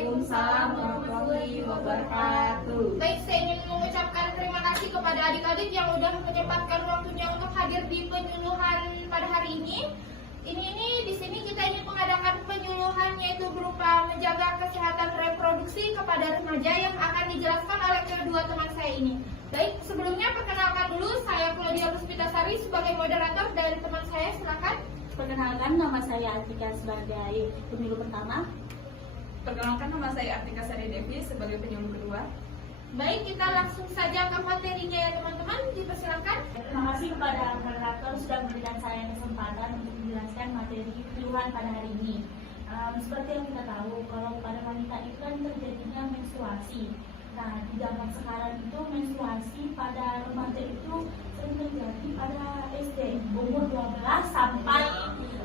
Waalaikumsalam warahmatullahi wabarakatuh. Baik, saya ingin mengucapkan terima kasih kepada adik-adik yang sudah menyempatkan waktunya untuk hadir di penyuluhan pada hari ini. Di sini kita ingin mengadakan penyuluhan yaitu berupa menjaga kesehatan reproduksi kepada remaja yang akan dijelaskan oleh kedua teman saya ini. Baik, sebelumnya perkenalkan dulu, saya Claudia Puspitasari sebagai moderator dari teman saya, silakan. Perkenalkan, nama saya Atika sebagai penyuluh pertama. Perkenalkan, nama saya Artika Sari Devi sebagai penyuluh kedua. Baik, kita langsung saja ke materinya ya teman-teman, dipersilakan. Terima kasih kepada moderator sudah memberikan saya kesempatan untuk menjelaskan materi penyuluhan pada hari ini. Seperti yang kita tahu, kalau pada wanita itu kan terjadinya menstruasi. Nah, di zaman sekarang itu menstruasi pada remaja itu sering terjadi pada SD, umur 12 sampai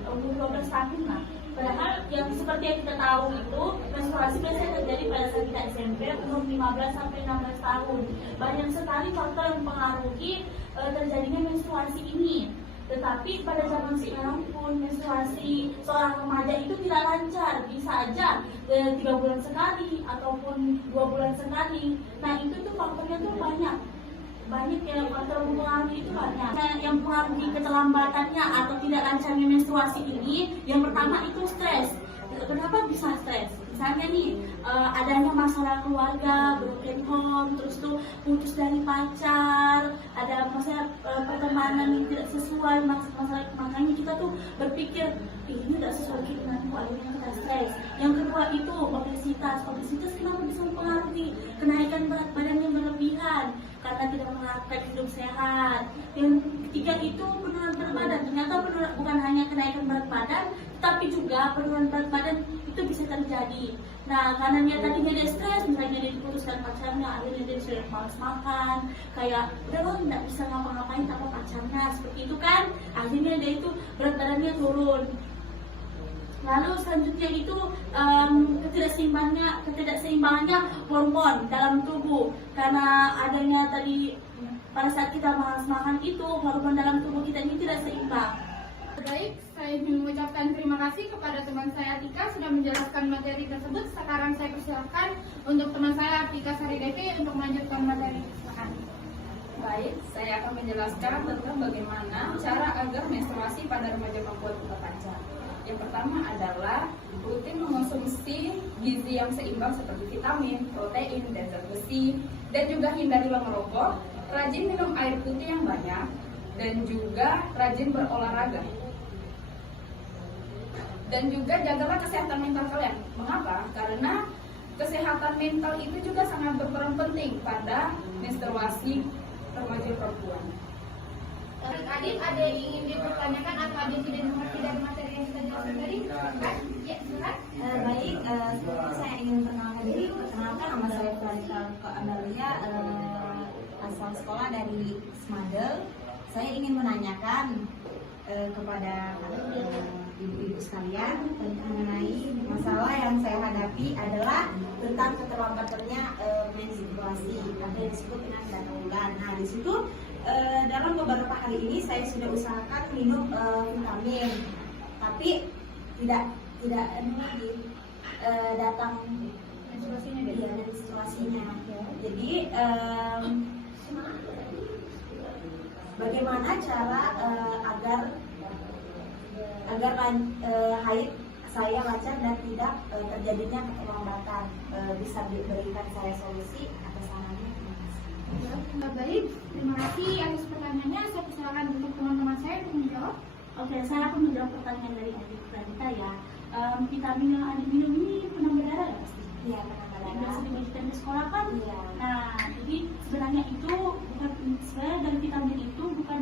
umur 12 tahun lah. Padahal yang seperti yang kita tahu itu menstruasi biasanya terjadi pada saat kita SMP umur 15 sampai 16 tahun. Banyak sekali faktor yang mempengaruhi terjadinya menstruasi ini. Tetapi pada zaman sekarang pun menstruasi seorang remaja itu tidak lancar, bisa aja 3 bulan sekali ataupun 2 bulan sekali. Nah itu tuh faktornya tuh banyak yang faktor mempengaruhi itu banyak. Yang mempengaruhi keterlambatannya atau tidak lancarnya menstruasi ini, yang pertama itu stres. Kenapa bisa stres? Misalnya nih, adanya masalah keluarga, broken home, terus tuh putus dari pacar, ada masalah pertemanan yang tidak sesuai, makanya kita tuh berpikir ini tidak sesuai kita, nanti akhirnya kita stres. Yang kedua itu obesitas. Obesitas kenapa bisa mempengaruhi kenaikan berat badan yang berlebihan karena tidak melakukan hidup sehat. Yang ketiga itu penurunan berat badan. Ternyata bukan hanya kenaikan berat badan, tapi juga penurunan berat badan itu bisa terjadi. Nah, karena dia tadinya dia stres, misalnya dia diputuskan pacarnya, akhirnya dia sudah malas makan, kayak udah lo tidak bisa ngapa-ngapain tanpa pacarnya, seperti itu kan. Akhirnya dia itu berat badannya turun. Lalu selanjutnya itu ketidakseimbangannya hormon dalam tubuh, karena adanya tadi pada saat kita malas makan itu hormon dalam tubuh kita ini tidak seimbang. Baik, saya ingin mengucapkan terima kasih kepada teman saya Atika sudah menjelaskan materi tersebut. Sekarang saya persilakan untuk teman saya Atika Sari Devi untuk melanjutkan materi. Silakan. Baik, saya akan menjelaskan tentang bagaimana cara agar menstruasi pada remaja perempuan tetap lancar. Yang pertama adalah rutin mengonsumsi gizi yang seimbang seperti vitamin, protein, dan zat besi, dan juga hindarilah merokok, rajin minum air putih yang banyak, dan juga rajin berolahraga. Dan juga jagalah kesehatan mental kalian. Mengapa? Karena kesehatan mental itu juga sangat berperan penting pada menstruasi remaja perempuan. Adik, ada yang ingin dipertanyakan atau ada yang tidak mengerti dari materi yang sudah dijelaskan tadi? Ya, silakan. Baik, saya ingin perkenalkan diri. Perkenalkan, nama saya Flanika Andalia, asal sekolah dari Semadel. Saya ingin menanyakan kepada ibu-ibu sekalian mengenai masalah yang saya hadapi adalah tentang keterlambatannya menstruasi atau yang disebut dengan datang bulan. Nah, di situ dalam beberapa hari ini saya sudah usahakan minum vitamin, tapi tidak datang menstruasinya. Jadi bagaimana cara agar haid saya lancar dan tidak terjadinya keterlambatan, bisa diberikan saya solusi atas sarannya. Baik, terima kasih atas pertanyaannya. Saya persilakan untuk teman-teman saya untuk menjawab. Oke, saya akan menjawab pertanyaan dari adik Pranita ya. Vitamin yang adik minum ini penambah darah ya pasti? Iya, penambah darah. Yang sering dibagikan di sekolah kan? Iya. Nah, jadi sebenarnya itu sebenarnya dari vitamin itu bukan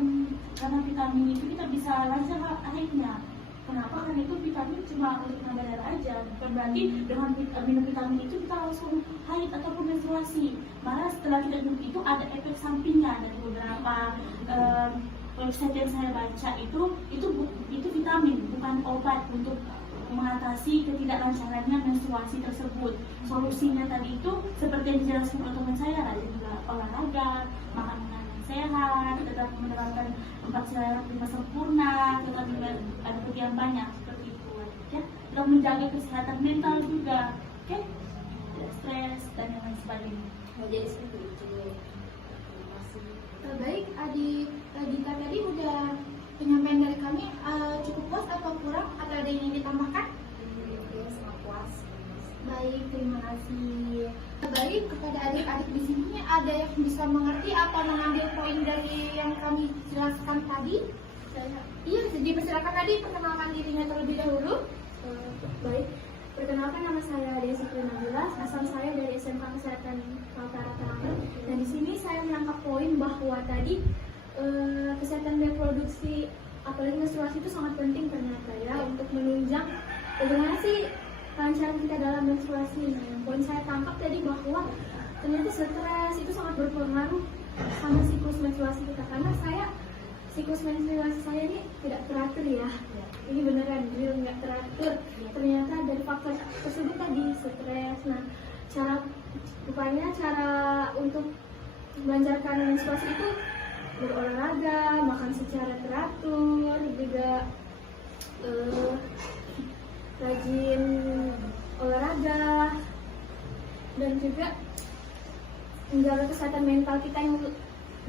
karena vitamin itu kita bisa lancar haidnya. Kenapa? Karena itu vitamin cuma untuk penambah darah aja. Bukan berarti dengan minum vitamin itu kita langsung haid ataupun menstruasi. Malah setelah kita minum itu ada efek sampingnya dari beberapa website yang saya baca itu vitamin, bukan obat untuk mengatasi ketidaklancarannya menstruasi tersebut. Solusinya tadi itu seperti yang dijelaskan oleh teman saya, rajin olahraga, makan makanan yang sehat, tetap menerapkan 4 sila 5 sempurna, tetap ada yang banyak seperti itu ya. Tetap menjaga kesehatan mental juga. Oke, jadi seperti itu. Terima kasih. Baik, adik Dita tadi udah penyampaian dari kami cukup puas atau kurang atau ada yang ingin ditambahkan? Ya, sangat puas. Baik, terima kasih. Baik, kepada adik-adik di sini ada yang bisa mengerti atau mengambil poin dari yang kami jelaskan tadi? Iya, dipersilakan tadi perkenalkan dirinya terlebih dahulu. Baik, perkenalkan nama saya Desi Nabila, asal saya dari SMK Kesehatan Kaltara Tangerang. Dan di sini saya menangkap poin bahwa tadi kesehatan reproduksi apalagi menstruasi itu sangat penting ternyata ya untuk menunjang bagaimana sih kelancaran kita dalam menstruasi. Nah, yang poin saya tangkap tadi bahwa ternyata stres itu sangat berpengaruh sama siklus menstruasi kita karena siklus menstruasi saya ini tidak teratur ya. Ini beneran real nggak teratur. Ternyata dari faktor tersebut tadi stres. Nah, cara untuk melancarkan menstruasi itu berolahraga, makan secara teratur, juga rajin olahraga, dan juga menjaga kesehatan mental kita yang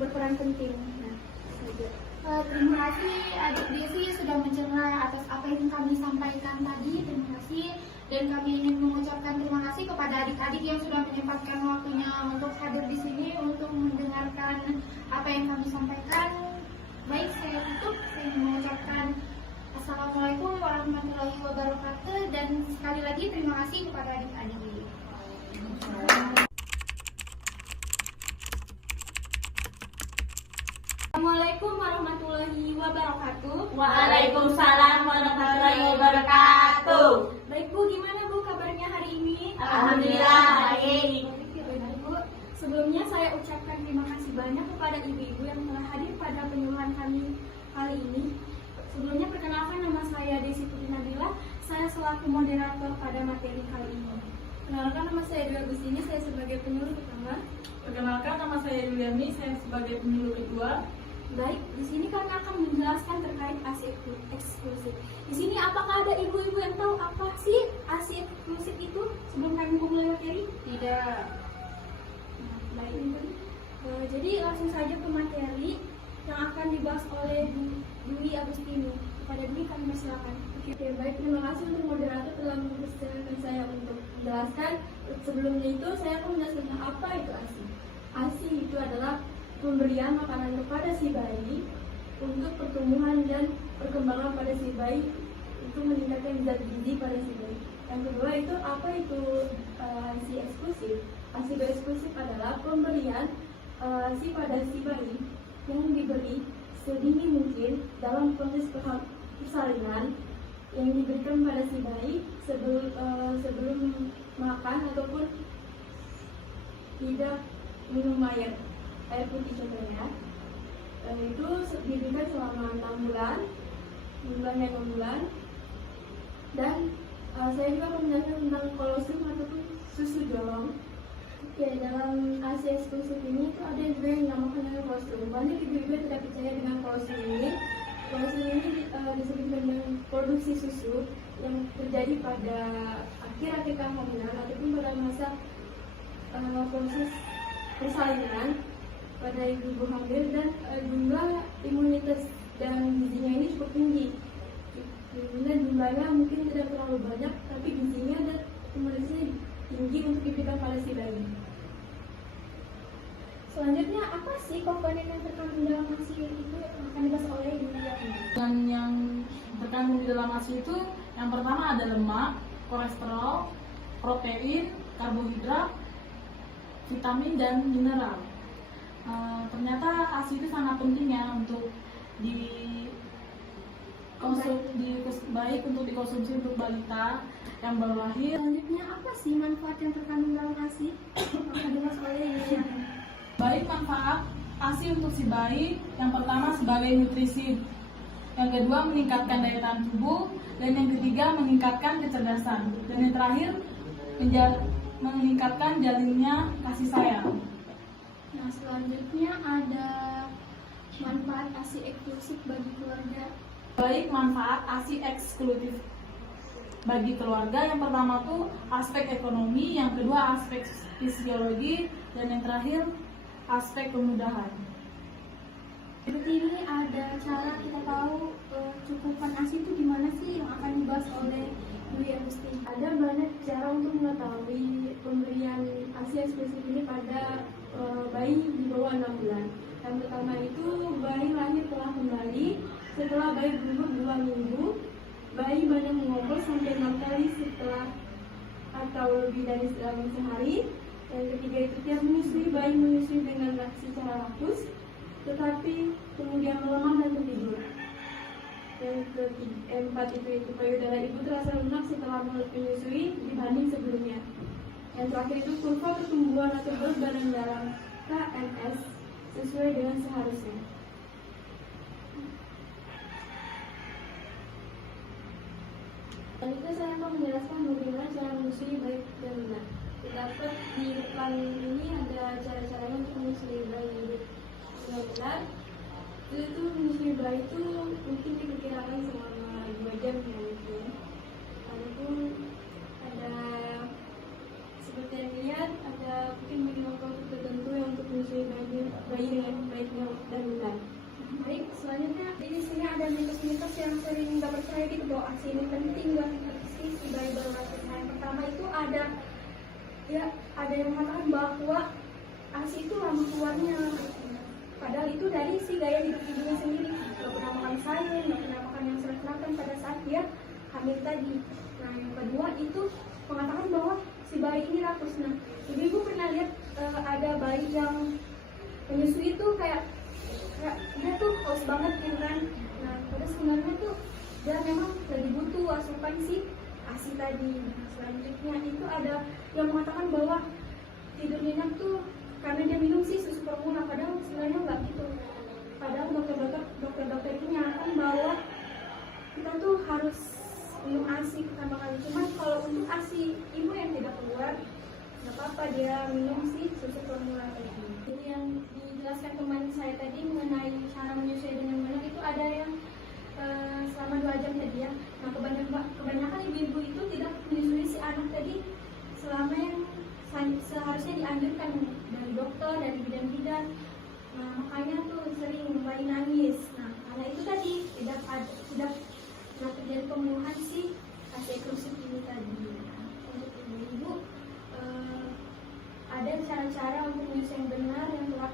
berperan penting. Nah, saja. Terima kasih adik Desi sudah mencerna atas apa yang kami sampaikan tadi. Terima kasih, dan kami ingin mengucapkan terima kasih kepada adik-adik yang sudah menyempatkan waktunya untuk hadir di sini untuk mendengarkan apa yang kami sampaikan. Baik, saya tutup. Saya mengucapkan Assalamualaikum warahmatullahi wabarakatuh, dan sekali lagi terima kasih kepada adik-adik. Assalamualaikum warahmatullahi wabarakatuh. Waalaikumsalam warahmatullahi wabarakatuh. Baik Bu, gimana Bu kabarnya hari ini? Alhamdulillah baik. Baik Bu, sebelumnya saya ucapkan terima kasih banyak kepada ibu-ibu yang telah hadir pada penyuluhan kami kali ini. Sebelumnya perkenalkan, nama saya Desi Nabila. Saya selaku moderator pada materi kali ini. Perkenalkan, nama saya Dwi Agustini, saya sebagai penyuluh utama. Perkenalkan, nama saya Yuliani, saya sebagai penyuluh kedua. Baik, di sini kami akan menjelaskan terkait ASI eksklusif. Di sini apakah ada ibu-ibu yang tahu apa sih ASI eksklusif itu sebelum kami memulai materi? Tidak. Nah, baik Ibu. Jadi langsung saja ke materi yang akan dibahas oleh Dwi Agustini. Kepada Dwi kami persilakan. Oke, baik, terima kasih untuk moderator telah mempersilahkan saya untuk menjelaskan. Sebelumnya itu saya akan menjelaskan apa itu ASI. ASI itu adalah pemberian makanan kepada si bayi untuk pertumbuhan dan perkembangan pada si bayi, untuk meningkatkan zat gizi pada si bayi. Yang kedua itu apa itu ASI eksklusif? ASI eksklusif adalah pemberian ASI pada si bayi yang diberi sedini mungkin dalam proses persalinan yang diberikan pada si bayi sebelum makan ataupun tidak minum air putih contohnya. Itu diberikan selama 6 bulan, 6 bulan. Dan saya juga akan menjelaskan tentang kolostrum ataupun susu dorong. Oke, dalam ASI eksklusif ini itu ada juga yang dinamakan dengan kolostrum. Banyak ibu-ibu yang tidak percaya dengan kolostrum ini. Kolostrum ini disebutkan dengan produksi susu yang terjadi pada akhir-akhir kehamilan ataupun pada masa proses persalinan pada ibu hamil, dan jumlah imunitas dan gizinya ini cukup tinggi. Jumlahnya mungkin tidak terlalu banyak, tapi gizinya dan imunitasnya tinggi untuk diberikan pada si bayi. Selanjutnya, apa sih komponen yang terkandung dalam ASI itu akan dibahas oleh Ibu Yati? Yang terkandung di dalam ASI itu yang pertama ada lemak, kolesterol, protein, karbohidrat, vitamin dan mineral. Ternyata ASI itu sangat penting ya untuk baik untuk dikonsumsi untuk balita yang baru lahir. Selanjutnya, apa sih manfaat yang terkandung dalam ASI? Akan dibahas oleh Ibu Yati. Baik manfaat ASI untuk si bayi, yang pertama sebagai nutrisi, yang kedua meningkatkan daya tahan tubuh, dan yang ketiga meningkatkan kecerdasan, dan yang terakhir meningkatkan jalinnya kasih sayang. Nah, selanjutnya ada manfaat ASI eksklusif bagi keluarga. Baik manfaat ASI eksklusif. bagi keluarga. Yang pertama tuh aspek ekonomi, yang kedua aspek fisiologi, dan yang terakhir aspek kemudahan. Seperti ini ada cara kita tahu cukupan ASI itu gimana sih yang akan dibahas oleh Bu Agusti. Ada banyak cara untuk mengetahui pemberian ASI eksklusif ini pada bayi di bawah 6 bulan. Yang pertama itu bayi lahir telah kembali setelah bayi berumur 2 minggu, bayi banyak mengobrol sampai 6 kali setelah atau lebih dari dalam sehari. Yang ketiga itu tiap menyusui, bayi menyusui dengan secara rakus, tetapi kemudian melemah dan tertidur. Yang keempat itu payudara ibu terasa lunak setelah menyusui dibanding sebelumnya. Yang terakhir itu kurva pertumbuhan atau berat badan dalam KNS sesuai dengan seharusnya. Selanjutnya saya akan menjelaskan bagaimana cara menyusui baik dan benar. Terdapat di depan ini ada cara-caranya untuk menyusui bayi dengan benar. Itu menyusui bayi itu mungkin diperkirakan selama 2 jam ya mungkin. Adapun ada seperti yang dilihat ada mungkin waktu tertentu yang untuk menyusui bayi dengan baik dan benar. Baik, selanjutnya di sini ada mitos-mitos yang sering nggak percaya gitu bahwa ASI ini penting buat si bayi baru lahir. Nah, yang pertama itu ada yang mengatakan bahwa ASI itu lama keluarnya. Padahal itu dari si gaya hidup ibunya sendiri. Nggak pernah makan sayur, nggak pernah makan yang serat-seratan pada saat dia hamil tadi. Nah, yang kedua itu mengatakan bahwa si bayi ini rakus. Nah, ibu pernah lihat ada bayi yang menyusui itu kayak dia tuh haus banget gitu kan. Nah, pada sebenarnya tuh dia memang lagi butuh asupan si ASI tadi. Nah, selanjutnya itu ada yang mengatakan bahwa tidur nyenyak tuh karena dia minum sih susu formula, padahal sebenarnya nggak gitu. Padahal dokter-dokter itu nyatakan bahwa kita tuh harus minum ASI pertama kali. Cuman kalau untuk ASI ibu yang tidak keluar, nggak apa-apa dia minum sih susu formula tadi. Jadi yang dijelaskan teman saya tadi mengenai cara menyusui dengan benar itu ada yang selama 2 jam tadi ya. Nah, kebanyakan ibu-ibu itu tidak menyusui si anak tadi selama yang seharusnya dianjurkan dari dokter, dari bidan-bidan. Nah, makanya tuh sering bayi nangis. Nah, karena itu tadi tidak terjadi pembunuhan si ASI eksklusif ini tadi. Nah, untuk ibu-ibu ada cara-cara untuk menyusui yang benar yang telah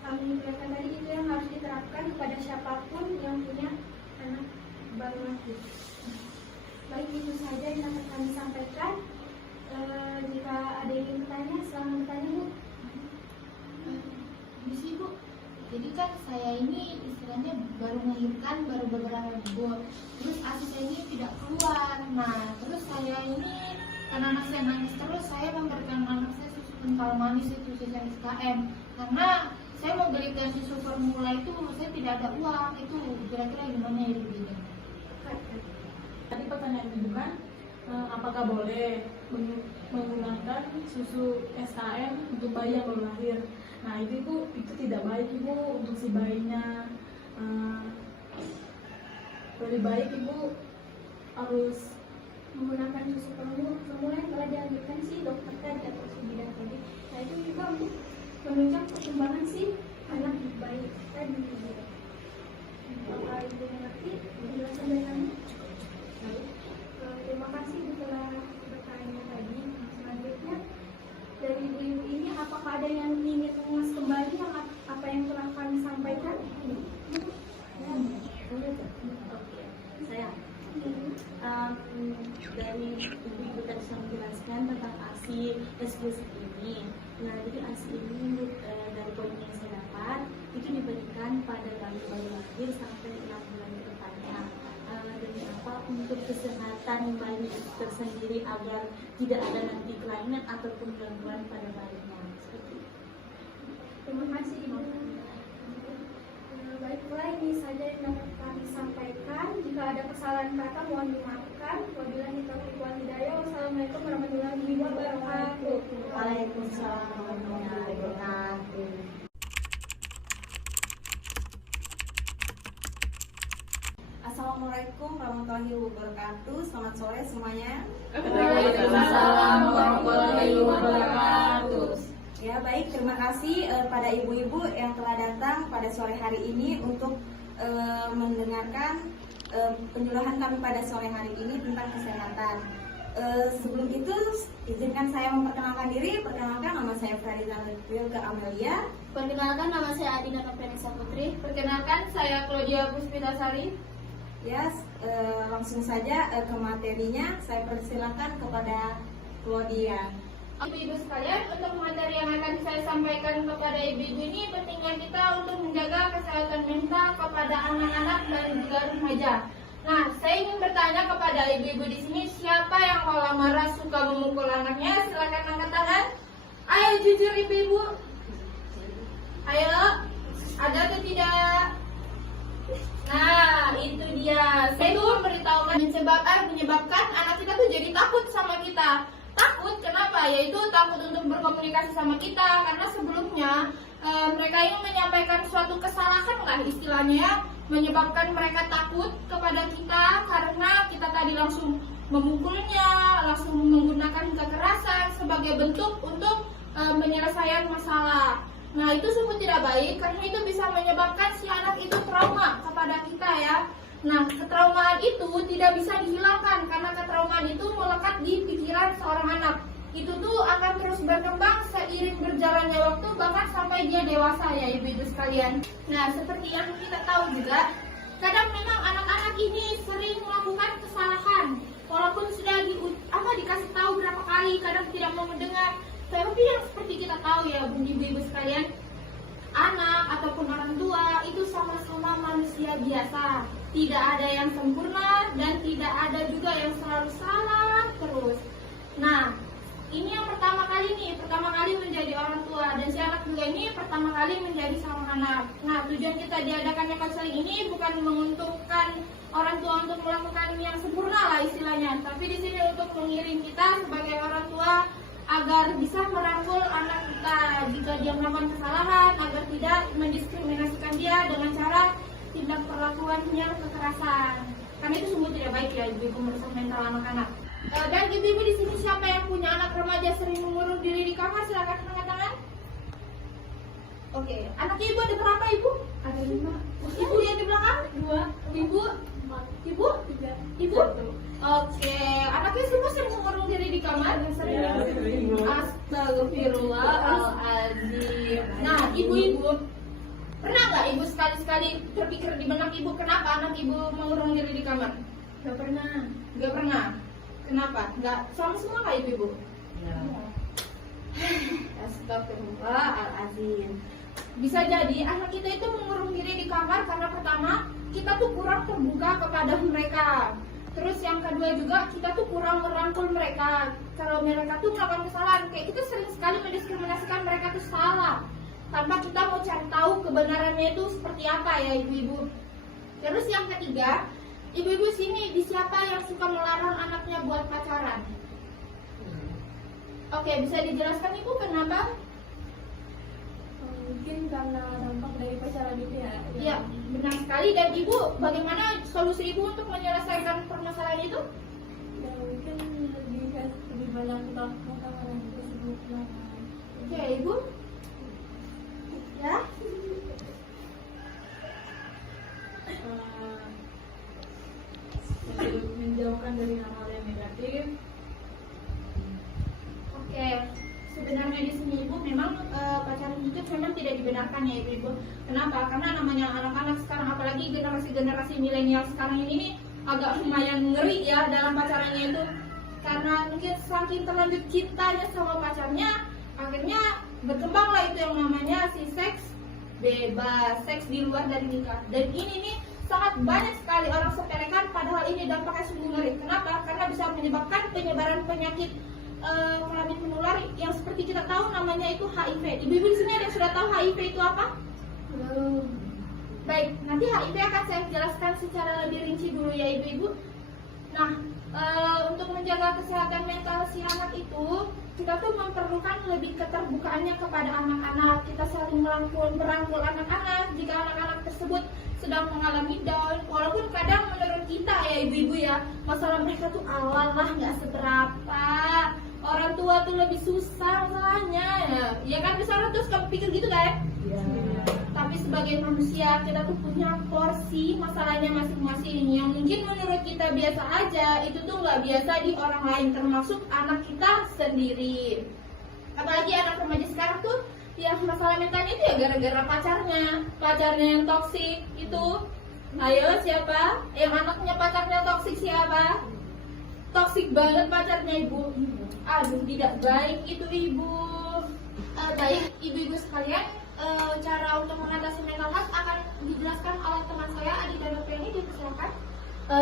kami jelaskan tadi, itu yang harus diterapkan kepada siapapun yang punya anak baru lahir. Baik, itu saja yang dapat kami sampaikan. Jika ada yang ingin bertanya, silahkan bertanya, Bu. Bisa, Bu. Jadi kan saya ini istilahnya baru melahirkan, baru beberapa bulan, terus ASI saya ini tidak keluar. Nah, terus saya ini karena anak saya nangis terus, saya memberikan anak saya susu kental manis itu SKM. Karena saya mau belikan susu formula itu, saya tidak ada uang. Itu kira-kira gimana ya ibu? Tadi pertanyaan ibu kan, apakah boleh menggunakan susu SKM untuk bayi yang baru lahir? Nah, itu tidak baik ibu untuk si bayinya. Lebih baik ibu harus Menggunakan susu formula yang telah dianjurkan si dokter tadi atau si bidan tadi. Nah, itu juga untuk menunjang perkembangan si anak bayi tadi. Apakah ibu mengerti penjelasan dari kami? Terima kasih telah bertanya tadi. Selanjutnya dari ibu-ibu ini, apakah ada yang ingin mengulas kembali apa yang telah kami sampaikan? Saya dari ibu tadi sudah menjelaskan tentang ASI eksklusif ini. Nah, jadi ASI ini menurut dari poin yang saya dapat itu diberikan pada bayi lahir sampai 6 bulan ke depannya. Demi apa? Untuk kesehatan bayi itu tersendiri agar tidak ada nanti kelainan ataupun gangguan pada bayinya. Seperti itu. Terima kasih Ibu. Baiklah, ini saja yang dapat kami sampaikan. Jika ada kesalahan kata mohon dimaafkan. Wabillahi taufiq wal hidayah. Wassalamualaikum warahmatullahi wabarakatuh. Waalaikumsalam warahmatullahi wabarakatuh. Assalamualaikum Assalamualaikum warahmatullahi wabarakatuh. Selamat sore semuanya. Waalaikumsalam warahmatullahi wabarakatuh. Ya baik, terima kasih pada ibu-ibu yang telah datang pada sore hari ini untuk mendengarkan penyuluhan kami pada sore hari ini tentang kesehatan. Sebelum itu, izinkan saya memperkenalkan diri. Perkenalkan, nama saya Farida Yoga Amelia. Perkenalkan, nama saya Adina Noprenisa Putri. Perkenalkan, saya Claudia Puspitasari. Ya, langsung saja ke materinya. Saya persilakan kepada Claudia. Ibu-ibu sekalian, untuk materi yang akan saya sampaikan kepada ibu-ibu ini pentingnya kita untuk menjaga kesehatan mental kepada anak-anak dan juga remaja. Nah, saya ingin bertanya kepada ibu-ibu di sini, siapa yang kalau marah suka memukul anaknya? Silakan angkat tangan. Ayo jujur ibu-ibu. Ayo, ada atau tidak? Nah, itu dia. Saya itu memberitahukan menyebabkan anak kita tuh jadi takut sama kita. Takut kenapa? Yaitu takut untuk berkomunikasi sama kita karena sebelumnya mereka ingin menyampaikan suatu kesalahan lah istilahnya ya, menyebabkan mereka takut kepada kita karena kita tadi langsung memukulnya, langsung menggunakan kekerasan sebagai bentuk untuk menyelesaikan masalah. Nah, itu sungguh tidak baik karena itu bisa menyebabkan si anak itu trauma kepada kita ya. Nah, ketraumaan itu tidak bisa dihilangkan karena ketraumaan itu melekat di pikiran seorang anak. Itu tuh akan terus berkembang seiring berjalannya waktu bahkan sampai dia dewasa ya ibu-ibu sekalian. Nah, seperti yang kita tahu juga, kadang memang anak-anak ini sering melakukan kesalahan. Walaupun sudah dikasih tahu berapa kali, kadang tidak mau mendengar. Tapi yang seperti kita tahu ya ibu-ibu sekalian, anak ataupun orang tua itu sama-sama manusia biasa. Tidak ada yang sempurna dan tidak ada juga yang selalu salah terus. Nah, ini yang pertama kali menjadi orang tua dan si anak juga ini pertama kali menjadi seorang anak. Nah, tujuan kita diadakannya konseling ini bukan menguntungkan orang tua untuk melakukan yang sempurna lah istilahnya, tapi di sini untuk mengiring kita sebagai orang tua agar bisa merangkul anak kita jika dia melakukan kesalahan, agar tidak mendiskriminasikan dia dengan cara tindak perlakuannya kekerasan. Karena itu sungguh tidak baik ya ibu-ibu merusak mental anak-anak. Dan ibu-ibu di sini siapa yang punya anak remaja sering mengurung diri di kamar, silakan angkat tangan. Oke, anaknya ibu ada berapa ibu? Ada 5. Ibu yang di belakang? 2. Ibu? 4. Ibu? 3. Ibu? 1. Oke, anaknya semua sering mengurung diri di kamar? Sering. Astagfirullahaladzim. Nah, ibu-ibu, pernah nggak ibu sekali-sekali terpikir di benak ibu kenapa anak ibu mengurung diri di kamar? Gak pernah. Gak pernah. Kenapa? Nggak sama semua nggak ibu-ibu? Ya. Astagfirullahaladzim. Bisa jadi anak kita itu mengurung diri di kamar karena pertama kita tuh kurang terbuka kepada mereka. Terus yang kedua juga kita tuh kurang merangkul mereka. Kalau mereka tuh melakukan kesalahan, kayak kita sering sekali mendiskriminasikan mereka tuh salah tanpa kita mau cari tahu kebenarannya itu seperti apa ya ibu-ibu. Terus yang ketiga, ibu-ibu sini di siapa yang suka melarang anaknya buat pacaran? Oke, bisa dijelaskan ibu kenapa? Mungkin karena dampak dari pacaran itu ya. Iya, benar sekali. Dan ibu, bagaimana solusi ibu untuk menyelesaikan permasalahan itu? Ya mungkin lebih banyak kita mengetahui tersebut. Oke, ibu. Ya. Menjauhkan dari hal-hal yang negatif. Oke, sebenarnya di sini ibu memang pacaran itu memang tidak dibenarkan ya ibu-ibu. Kenapa? Karena namanya anak-anak sekarang, apalagi generasi milenial sekarang ini agak lumayan ngeri ya dalam pacarannya itu. Karena mungkin saking terlanjur cintanya sama pacarnya, akhirnya berkembanglah itu yang namanya si seks bebas, seks di luar dari nikah. Dan ini nih sangat banyak sekali orang sepelekan, padahal ini dampaknya sungguh ngeri. Kenapa? Karena bisa menyebabkan penyebaran penyakit kelamin menular yang seperti kita tahu namanya itu HIV. Ibu-ibu di sini ada yang sudah tahu HIV itu apa? Belum. Baik, nanti HIV akan saya jelaskan secara lebih rinci dulu ya ibu-ibu. Nah, Untuk menjaga kesehatan mental si anak itu, kita tuh memerlukan lebih keterbukaannya kepada anak-anak. Kita saling merangkul anak-anak jika anak-anak tersebut sedang mengalami down. Walaupun kadang menurut kita ya ibu-ibu ya, masalah mereka tuh awal lah nggak seberapa. Orang tua tuh lebih susah masalahnya ya kan, misalnya terus kamu pikir gitu kan? Tapi sebagai manusia kita tuh punya porsi masalahnya masing-masing yang mungkin menurut kita biasa aja, itu tuh nggak biasa di orang lain, termasuk anak kita sendiri. Apalagi anak remaja sekarang tuh yang masalah mentalnya itu ya gara-gara pacarnya yang toksik itu. Ayo siapa? Yang anaknya pacarnya toksik siapa? Toksik banget pacarnya ibu. Aduh tidak baik itu ibu. Baik ibu-ibu sekalian, cara untuk mengatasi mental health akan dijelaskan oleh teman saya Adi dan Penny. Dipersilakan.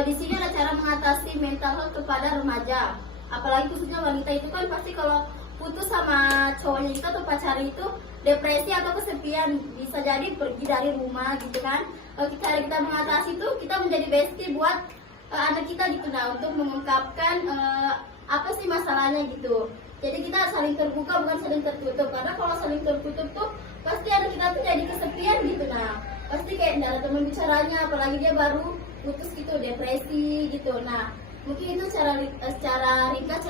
Di sini ada cara mengatasi mental health kepada remaja. Apalagi khususnya wanita itu kan pasti kalau putus sama cowoknya itu atau pacar itu depresi atau kesepian, bisa jadi pergi dari rumah gitu kan. Cara kita mengatasi itu kita menjadi bestie buat anak kita gitu, nah untuk mengungkapkan apa sih masalahnya gitu. Jadi kita saling terbuka bukan saling tertutup, karena kalau saling tertutup tuh pasti anak kita tuh jadi kesepian gitu. Nah pasti kayak tidak ada teman bicaranya, apalagi dia baru putus gitu, depresi gitu. Nah mungkin itu secara ringkas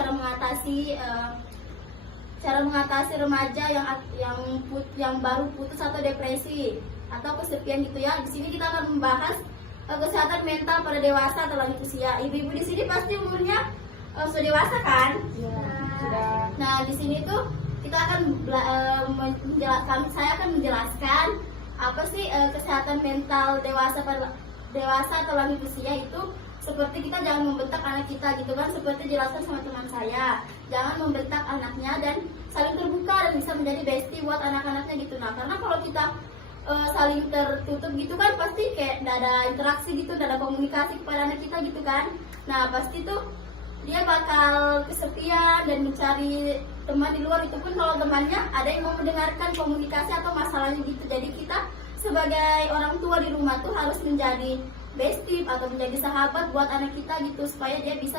cara mengatasi remaja yang baru putus atau depresi atau kesepian gitu ya. Di sini kita akan membahas kesehatan mental pada dewasa atau lanjut usia. Ibu-ibu di sini pasti umurnya sudah dewasa kan? Sudah. Nah di sini tuh kita akan saya akan menjelaskan apa sih kesehatan mental dewasa atau lanjut usia itu. Seperti kita jangan membentak anak kita gitu kan, seperti jelaskan sama teman saya, jangan membentak anaknya dan saling terbuka dan bisa menjadi bestie buat anak-anaknya gitu. Nah karena kalau kita saling tertutup gitu kan pasti kayak tidak ada interaksi gitu, tidak ada komunikasi kepada anak kita gitu kan. Nah pasti tuh dia bakal kesepian dan mencari teman di luar, itu pun kalau temannya ada yang mau mendengarkan komunikasi atau masalahnya gitu. Jadi kita sebagai orang tua di rumah tuh harus menjadi bestie atau menjadi sahabat buat anak kita gitu, supaya dia bisa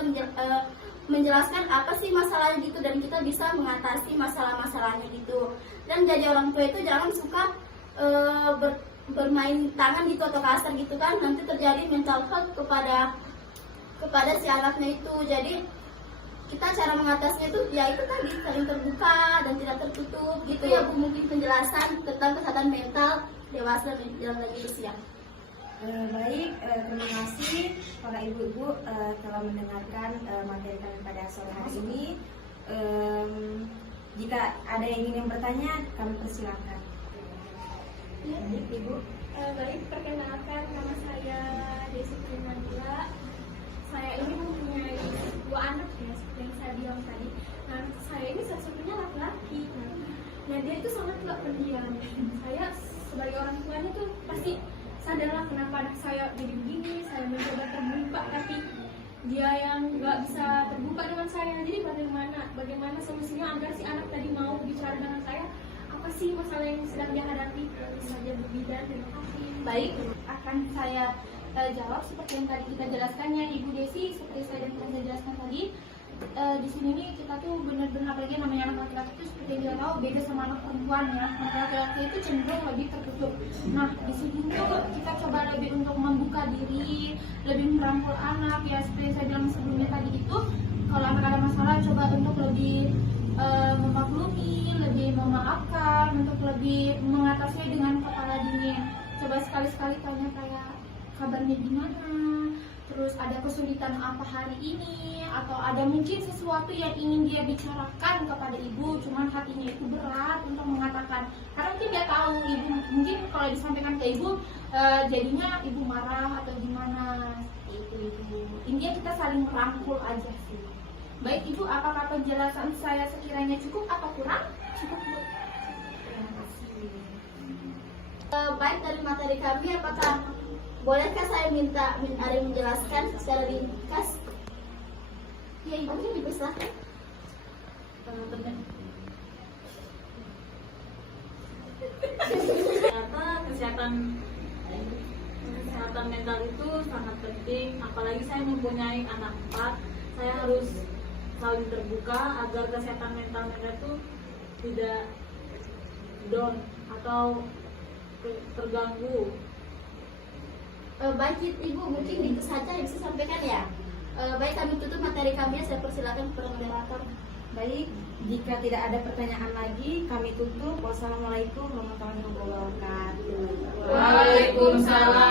menjelaskan apa sih masalahnya gitu dan kita bisa mengatasi masalah-masalahnya gitu. Dan jadi orang tua itu jangan suka bermain tangan gitu atau kasar gitu kan, nanti terjadi mental health kepada si anaknya itu. Jadi kita cara mengatasinya itu ya itu tadi saling terbuka dan tidak tertutup gitu ya Bu, mungkin penjelasan tentang kesehatan mental dewasa yang lagi usia. Baik, terima kasih para ibu-ibu telah mendengarkan materi kami pada sore hari ini. Jika ada yang ingin bertanya, kami persilakan. Ya, Ibu. Baik, perkenalkan nama saya Desi Primanila. Saya ini mempunyai 2 anak ya, seperti yang saya bilang tadi. Nah, saya ini satu-satunya laki-laki. Nah, dia itu sangat tidak pendiam. Saya sebagai orang tuanya tuh pasti sadarlah kenapa anak saya jadi begini. Saya mencoba terbuka, tapi dia yang nggak bisa terbuka dengan saya. Jadi bagaimana solusinya agar si anak tadi mau bicara dengan saya? Apa sih masalah yang sedang dia hadapi? Saja Bu Bidan, terima kasih. Baik, akan saya jawab seperti yang tadi kita jelaskannya Ibu Desi, seperti saya jelaskan tadi. Di sini nih kita tuh benar-benar lagi namanya anak laki-laki itu seperti yang dia tahu beda sama anak perempuan ya. Anak laki-laki itu cenderung lebih tertutup. Nah di sini tuh kita coba lebih untuk membuka diri, lebih merangkul anak ya, seperti saya bilang sebelumnya tadi itu. Kalau anak ada masalah coba untuk lebih memaklumi, lebih memaafkan, untuk lebih mengatasinya dengan kepala dingin. Coba sekali-sekali tanya kayak kabarnya gimana, terus ada kesulitan apa hari ini, atau ada mungkin sesuatu yang ingin dia bicarakan kepada ibu, cuman hatinya itu berat untuk mengatakan, karena mungkin dia tahu ibu mungkin kalau disampaikan ke ibu jadinya ibu marah atau gimana. Itu ibu, intinya kita saling merangkul aja sih. Baik Ibu, apakah penjelasan saya sekiranya cukup atau kurang? Cukup Bu. Terima kasih. Baik, dari materi kami apakah bolehkah saya minta ada yang menjelaskan secara ringkas? Ya Ibu, mungkin dipersilakan. Ternyata kesehatan mental itu sangat penting, apalagi saya mempunyai anak 4. saya harus saling terbuka agar kesehatan mental mereka tuh tidak down atau terganggu. Baik Ibu, mungkin itu saja yang bisa sampaikan ya. Baik, kami tutup materi kami. Saya persilakan kepada moderator. Baik, jika tidak ada pertanyaan lagi, kami tutup. Wassalamualaikum warahmatullahi wabarakatuh. Waalaikumsalam